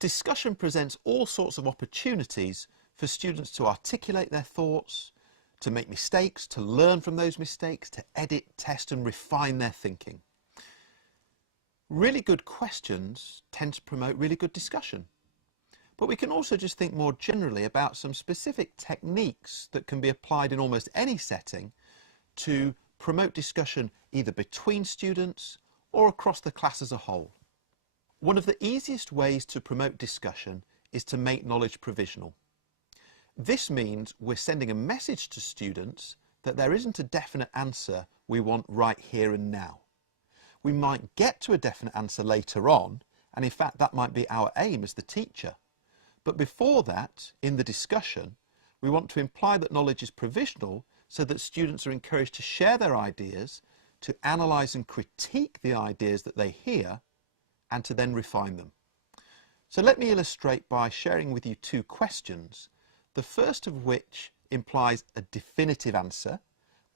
Discussion presents all sorts of opportunities for students to articulate their thoughts, to make mistakes, to learn from those mistakes, to edit, test and refine their thinking. Really good questions tend to promote really good discussion. But we can also just think more generally about some specific techniques that can be applied in almost any setting to promote discussion either between students or across the class as a whole. One of the easiest ways to promote discussion is to make knowledge provisional. This means we're sending a message to students that there isn't a definite answer we want right here and now. We might get to a definite answer later on, and in fact that might be our aim as the teacher. But before that, in the discussion, we want to imply that knowledge is provisional so that students are encouraged to share their ideas, to analyse and critique the ideas that they hear, and to then refine them. So let me illustrate by sharing with you two questions, the first of which implies a definitive answer,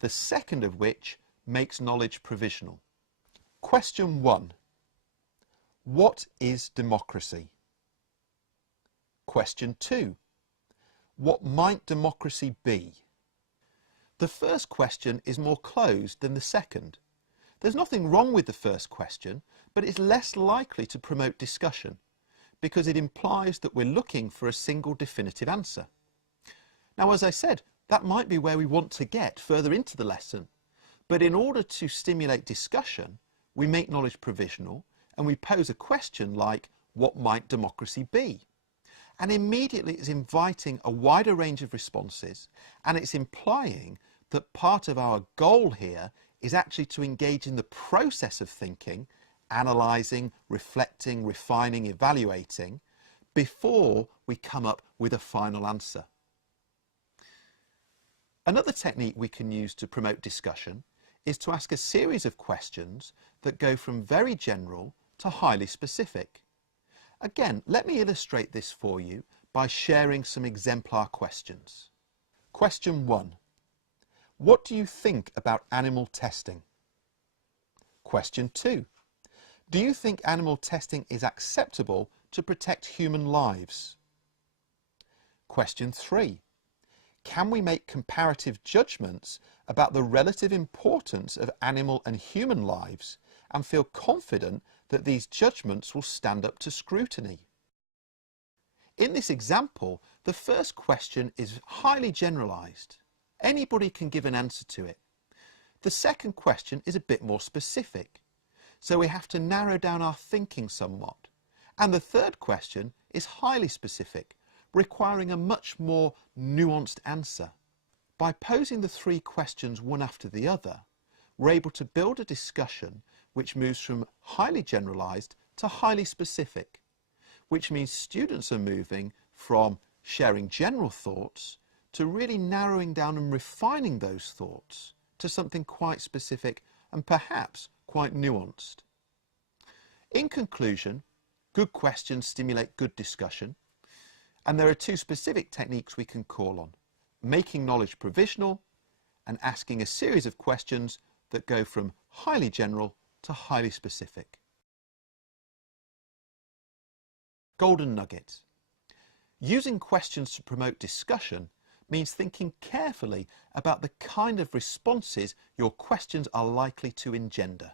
the second of which makes knowledge provisional. Question 1. What is democracy? Question 2. What might democracy be? The first question is more closed than the second. There's nothing wrong with the first question, but it's less likely to promote discussion because it implies that we're looking for a single definitive answer. Now, as I said, that might be where we want to get further into the lesson, but in order to stimulate discussion, we make knowledge provisional and we pose a question like, what might democracy be? And immediately it's inviting a wider range of responses, and it's implying that part of our goal here is actually to engage in the process of thinking, analysing, reflecting, refining, evaluating, before we come up with a final answer. Another technique we can use to promote discussion is to ask a series of questions that go from very general to highly specific. Again, let me illustrate this for you by sharing some exemplar questions. Question 1. What do you think about animal testing? Question 2. Do you think animal testing is acceptable to protect human lives? Question 3. Can we make comparative judgments about the relative importance of animal and human lives and feel confident that these judgments will stand up to scrutiny? In this example, the first question is highly generalised. Anybody can give an answer to it. The second question is a bit more specific, so we have to narrow down our thinking somewhat. And the third question is highly specific, requiring a much more nuanced answer. By posing the three questions one after the other, we're able to build a discussion which moves from highly generalised to highly specific, which means students are moving from sharing general thoughts to really narrowing down and refining those thoughts to something quite specific and perhaps quite nuanced. In conclusion, good questions stimulate good discussion, and there are two specific techniques we can call on: making knowledge provisional and asking a series of questions that go from highly general to highly specific. Golden nugget. Using questions to promote discussion means thinking carefully about the kind of responses your questions are likely to engender.